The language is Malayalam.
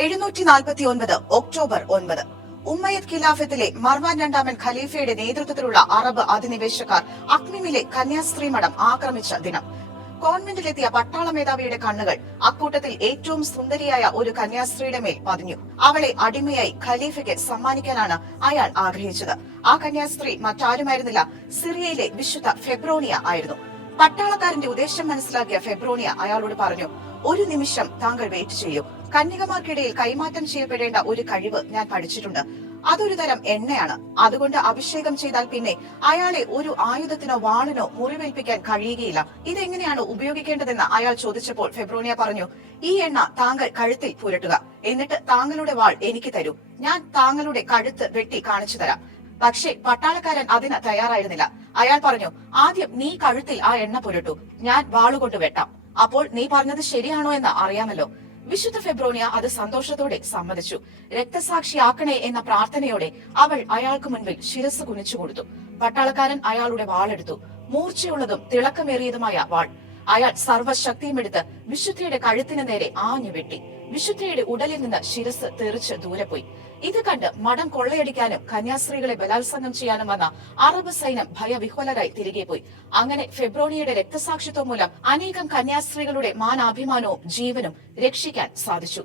എഴുന്നൂറ്റി നാൽപ്പത്തി ഒൻപത് ഒക്ടോബർ ഒൻപത്. ഉമ്മയത് ഖിലാഫത്തിലെ മർവാൻ രണ്ടാമൻ ഖലീഫയുടെ നേതൃത്വത്തിലുള്ള അറബ് അധിനിവേശക്കാർ അക്മിമിലെ കന്യാസ്ത്രീ മഠം ആക്രമിച്ച ദിനം. കോൺവെന്റിലെത്തിയ പട്ടാള മേധാവിയുടെ കണ്ണുകൾ അക്കൂട്ടത്തിൽ ഏറ്റവും സുന്ദരിയായ ഒരു കന്യാസ്ത്രീയുടെ മേൽ പതിഞ്ഞു. അവളെ അടിമയായി ഖലീഫയ്ക്ക് സമ്മാനിക്കാനാണ് അയാൾ ആഗ്രഹിച്ചത്. ആ കന്യാസ്ത്രീ മറ്റാരുമായിരുന്നില്ല സിറിയയിലെ വിശുദ്ധ ഫെബ്രോണിയ ആയിരുന്നു. പട്ടാളക്കാരന്റെ ഉദ്ദേശം മനസ്സിലാക്കിയ ഫെബ്രോണിയ അയാളോട് പറഞ്ഞു ഒരു നിമിഷം താങ്കൾ വെയിറ്റ് ചെയ്യൂ. കന്യകമാർക്കിടയിൽ കൈമാറ്റം ചെയ്യപ്പെടേണ്ട ഒരു കഴിവ് ഞാൻ പഠിച്ചിട്ടുണ്ട്. അതൊരു തരം എണ്ണയാണ്. അതുകൊണ്ട് അഭിഷേകം ചെയ്താൽ പിന്നെ അയാളെ ഒരു ആയുധത്തിനോ വാളിനോ മുറിവേൽപ്പിക്കാൻ കഴിയുകയില്ല. ഇതെങ്ങനെയാണ് ഉപയോഗിക്കേണ്ടതെന്ന് അയാൾ ചോദിച്ചപ്പോൾ ഫെബ്രോണിയ പറഞ്ഞു ഈ എണ്ണ താങ്കൾ കഴുത്തിൽ പുരട്ടുക. എന്നിട്ട് താങ്കളുടെ വാൾ എനിക്ക് തരൂ. ഞാൻ താങ്കളുടെ കഴുത്ത് വെട്ടി കാണിച്ചു തരാം. പക്ഷേ പട്ടാളക്കാരൻ അതിന് തയ്യാറായിരുന്നില്ല. അയാൾ പറഞ്ഞു ആദ്യം നീ കഴുത്തിൽ ആ എണ്ണ പുരട്ടു. ഞാൻ വാളുകൊണ്ട് വെട്ടാം. അപ്പോൾ നീ പറഞ്ഞത് ശരിയാണോ എന്ന് അറിയാമല്ലോ. വിശുദ്ധ ഫെബ്രോണിയ അത് സന്തോഷത്തോടെ സമ്മതിച്ചു. രക്തസാക്ഷിയാക്കണേ എന്ന പ്രാർത്ഥനയോടെ അവൾ അയാൾക്ക് മുൻപിൽ ശിരസ് കുനിച്ചു കൊടുത്തു. പട്ടാളക്കാരൻ അയാളുടെ വാളെടുത്തു. മൂർച്ചയുള്ളതും തിളക്കമേറിയതുമായ വാൾ. അയാൾ സർവശക്തിയും എടുത്ത് വിശുദ്ധയുടെ കഴുത്തിന് നേരെ ആഞ്ഞു വെട്ടി. വിശുദ്ധയുടെ ഉടലിൽ നിന്ന് ശിരസ് തെറിച്ച് ദൂരെ പോയി. ഇത് കണ്ട് മഠം കൊള്ളയടിക്കാനും കന്യാസ്ത്രീകളെ ബലാത്സംഗം ചെയ്യാനും വന്ന അറബ് സൈന്യം ഭയവിഹ്വലരായി തിരികെ പോയി. അങ്ങനെ ഫെബ്രോണിയുടെ രക്തസാക്ഷിത്വം മൂലം അനേകം കന്യാസ്ത്രീകളുടെ മാനാഭിമാനവും ജീവനും രക്ഷിക്കാൻ സാധിച്ചു.